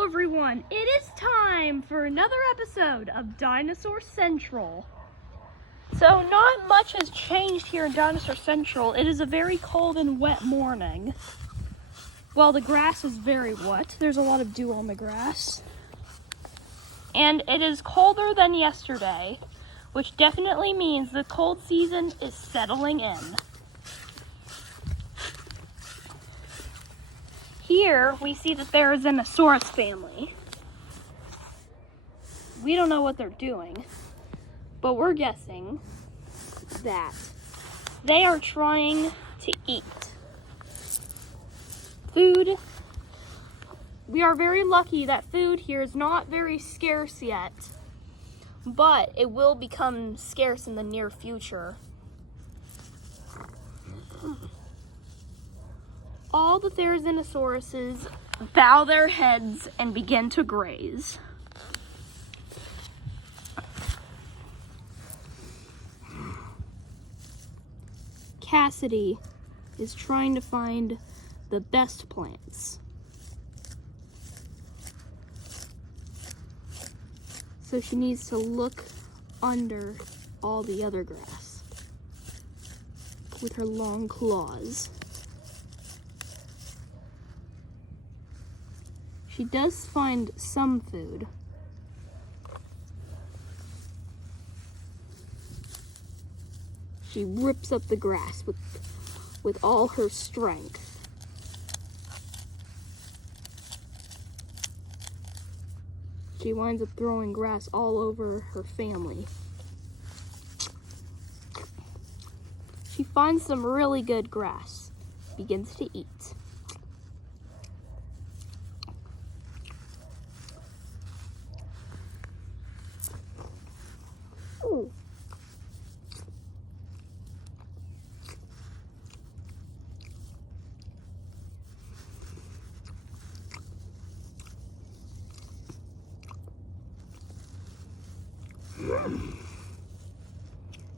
Hello everyone, it is time for another episode of Dinosaur Central. So not much has changed here in Dinosaur Central. It is a very cold and wet morning. Well, the grass is very wet. There's a lot of dew on the grass. And it is colder than yesterday, which definitely means the cold season is settling in. Here, we see that there is a Dinosaurus family. We don't know what they're doing, but we're guessing that they are trying to eat food. We are very lucky that food here is not very scarce yet, but it will become scarce in the near future. All the Therizinosaurus bow their heads and begin to graze. Cassidy is trying to find the best plants. So she needs to look under all the other grass with her long claws. She does find some food. She rips up the grass with all her strength. She winds up throwing grass all over her family. She finds some really good grass, begins to eat. Ooh.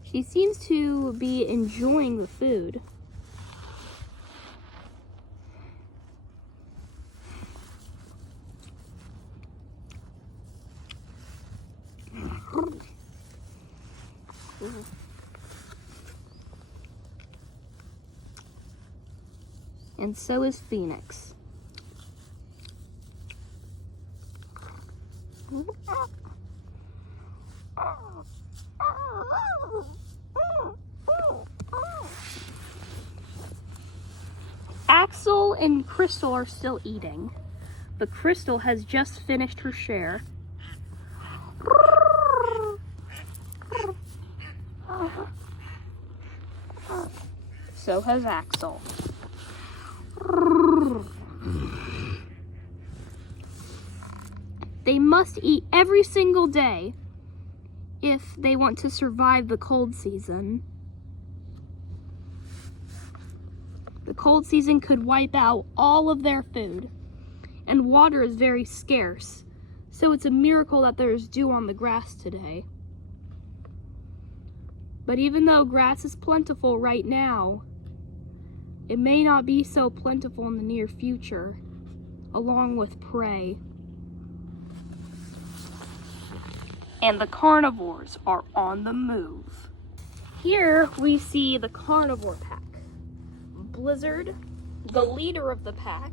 She seems to be enjoying the food. And so is Phoenix. Axel and Crystal are still eating, but Crystal has just finished her share. So has Axel. They must eat every single day if they want to survive the cold season. The cold season could wipe out all of their food, and water is very scarce, so it's a miracle that there's dew on the grass today. But even though grass is plentiful right now, it may not be so plentiful in the near future, along with prey. And the carnivores are on the move. Here we see the carnivore pack. Blizzard, the leader of the pack,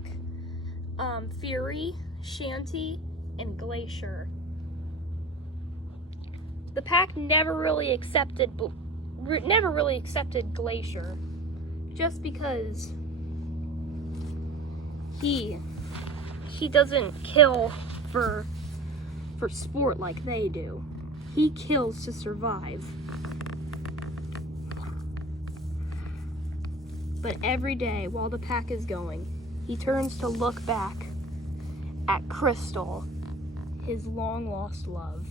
Fury, Shanty, and Glacier. The pack never really accepted Glacier, just because he doesn't kill for sport like they do. He kills to survive. But every day while the pack is going, he turns to look back at Crystal, his long lost love.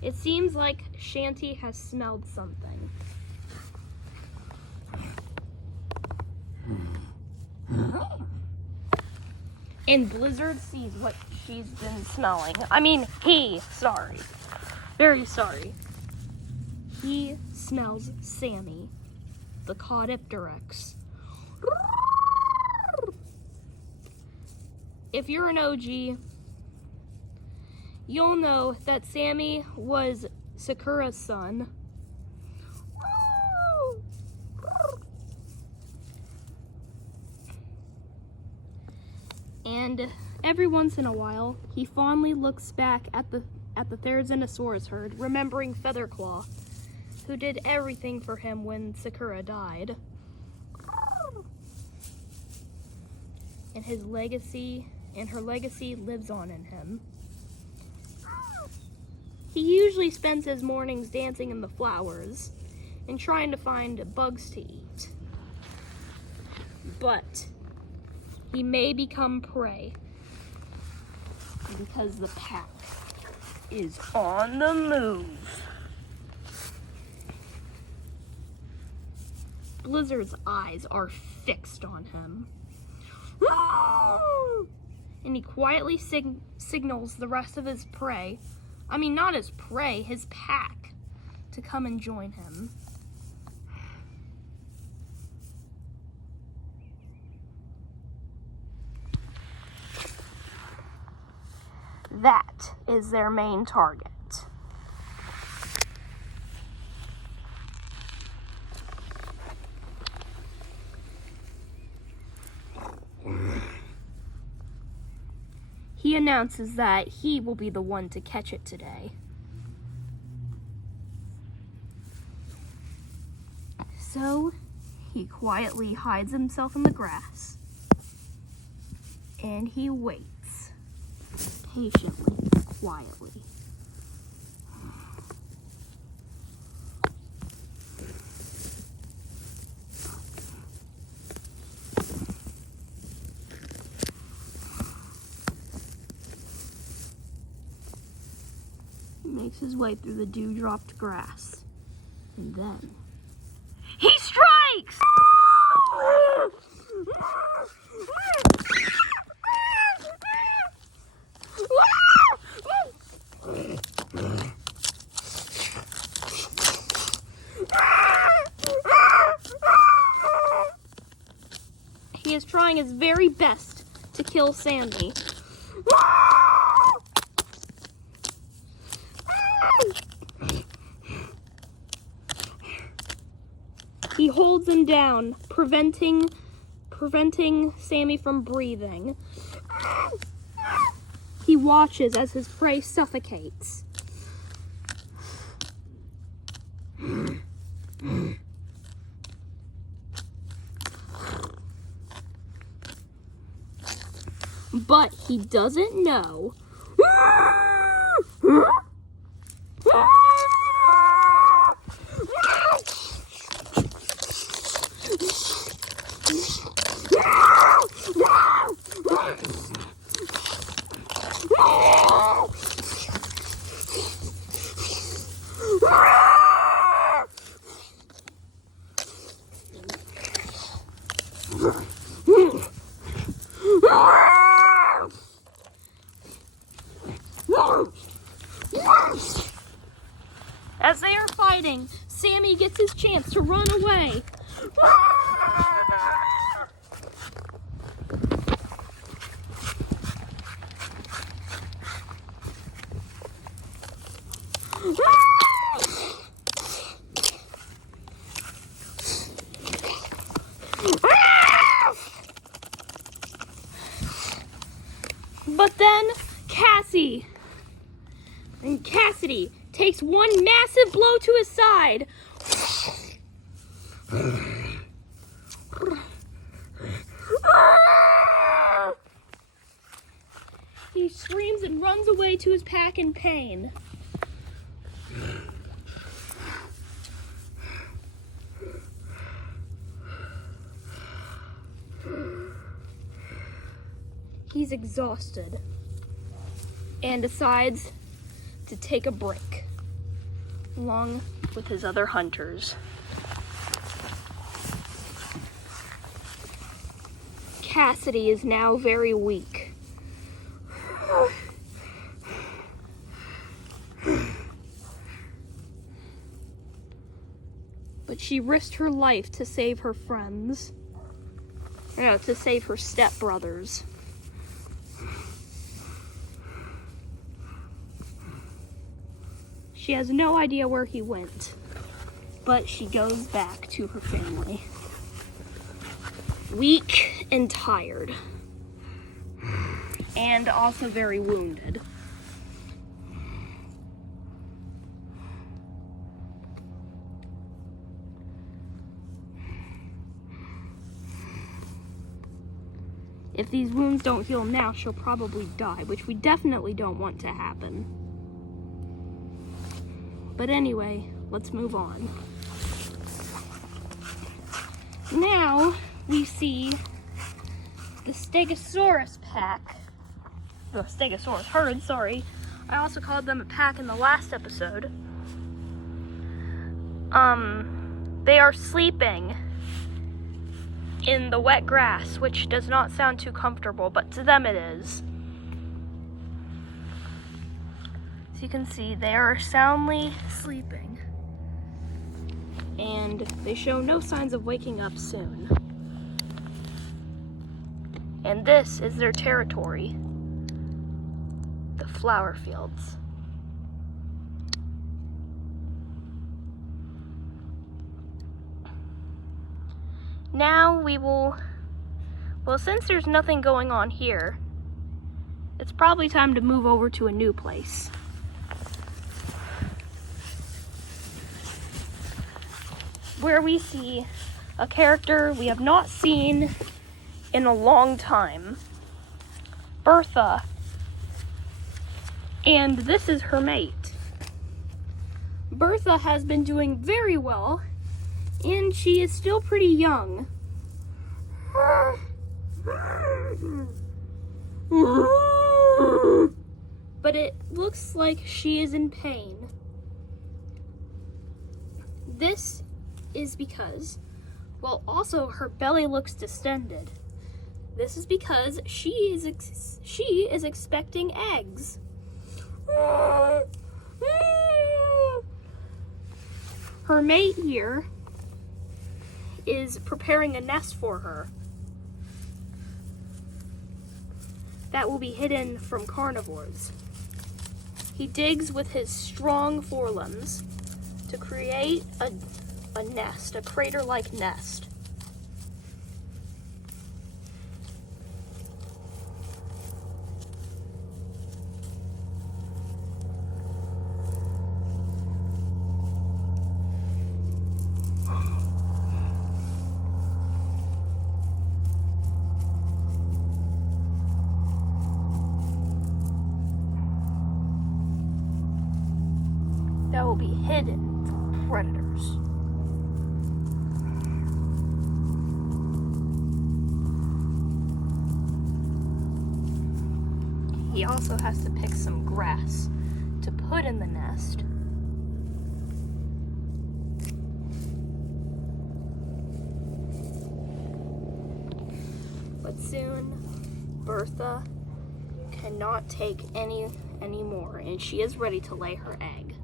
It seems like Shanty has smelled something. And Blizzard sees what she's been smelling. I mean, sorry. Very sorry. He smells Sammy, the Caudipteryx. If you're an OG, you'll know that Sammy was Sakura's son. And every once in a while, he fondly looks back at the Therizinosaurus herd, remembering Featherclaw, who did everything for him when Sakura died. And her legacy lives on in him. He usually spends his mornings dancing in the flowers and trying to find bugs to eat. But he may become prey because the pack is on the move. Blizzard's eyes are fixed on him. And he quietly signals the rest of his prey, I mean not his prey, his pack, to come and join him. That is their main target. He announces that he will be the one to catch it today. So he quietly hides himself in the grass and he waits patiently, quietly. Makes his way through the dew-dropped grass. And then he strikes! He is trying his very best to kill Sandy. He holds him down, preventing Sammy from breathing. He watches as his prey suffocates. But he doesn't know. As they are fighting, Sammy gets his chance to run away. But then Cassidy takes one massive blow to his side. He screams and runs away to his pack in pain. He's exhausted and decides to take a break along with his other hunters. Cassidy is now very weak. But she risked her life to save her friends. No, to save her stepbrothers. She has no idea where he went, but she goes back to her family. Weak and tired. And also very wounded. If these wounds don't heal now, she'll probably die, which we definitely don't want to happen. But anyway, let's move on. Now, we see the Stegosaurus pack. The Stegosaurus herd, sorry. I also called them a pack in the last episode. They are sleeping in the wet grass, which does not sound too comfortable, but to them it is. As you can see, they are soundly sleeping, and they show no signs of waking up soon. And this is their territory, the flower fields. Now we will, well, since there's nothing going on here, it's probably time to move over to a new place. Where we see a character we have not seen in a long time, Bertha. And this is her mate. Bertha has been doing very well, and she is still pretty young. But it looks like she is in pain. This is because, well, also her belly looks distended. This is because she is expecting eggs. Her mate here is preparing a nest for her that will be hidden from carnivores. He digs with his strong forelimbs to create a nest, a crater-like nest. That will be hidden from predators. He also has to pick some grass to put in the nest. But soon, Bertha cannot take any more, and she is ready to lay her egg.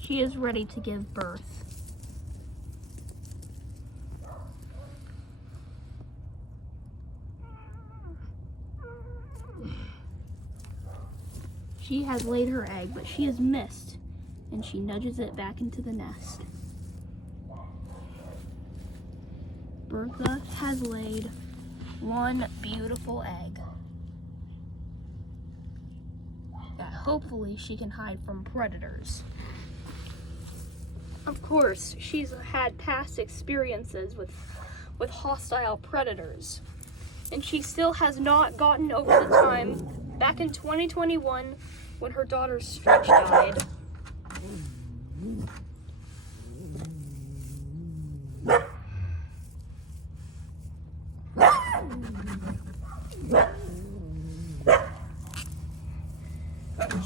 She is ready to give birth. She has laid her egg, but she has missed, and she nudges it back into the nest. Bertha has laid one beautiful egg that hopefully she can hide from predators. Of course, she's had past experiences with hostile predators, and she still has not gotten over the time back in 2021 when her daughter Stretch died.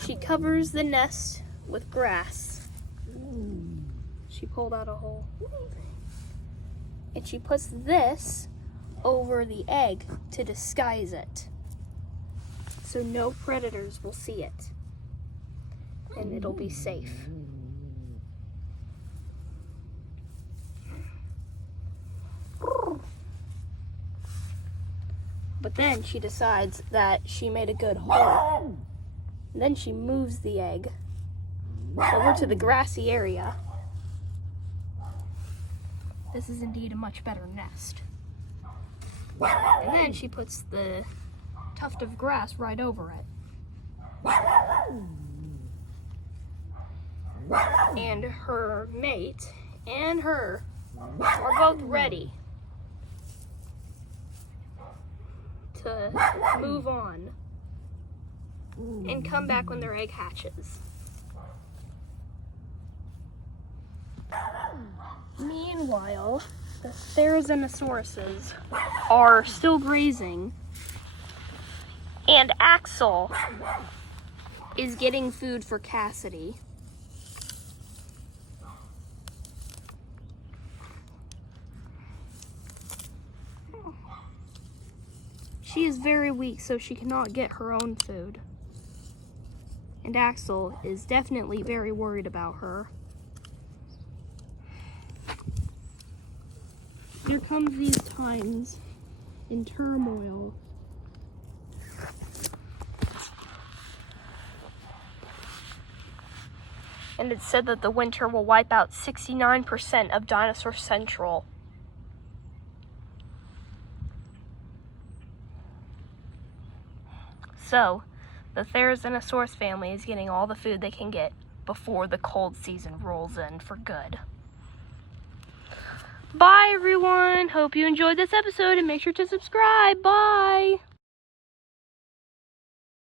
She covers the nest with grass. She pulled out a whole thing. And she puts this over the egg to disguise it, so no predators will see it, and it'll be safe. But then she decides that she made a good hole. And then she moves the egg over to the grassy area. This is indeed a much better nest. And then she puts the tuft of grass right over it. And her mate and her are both ready to move on and come back when their egg hatches. Meanwhile, the Therizanasauruses are still grazing, and Axel is getting food for Cassidy. She is very weak, so she cannot get her own food. And Axel is definitely very worried about her. Here comes these times in turmoil. And it's said that the winter will wipe out 69% of Dinosaur Central. So, the Therizanosaurus family is getting all the food they can get before the cold season rolls in for good. Bye, everyone. Hope you enjoyed this episode, and make sure to subscribe. Bye.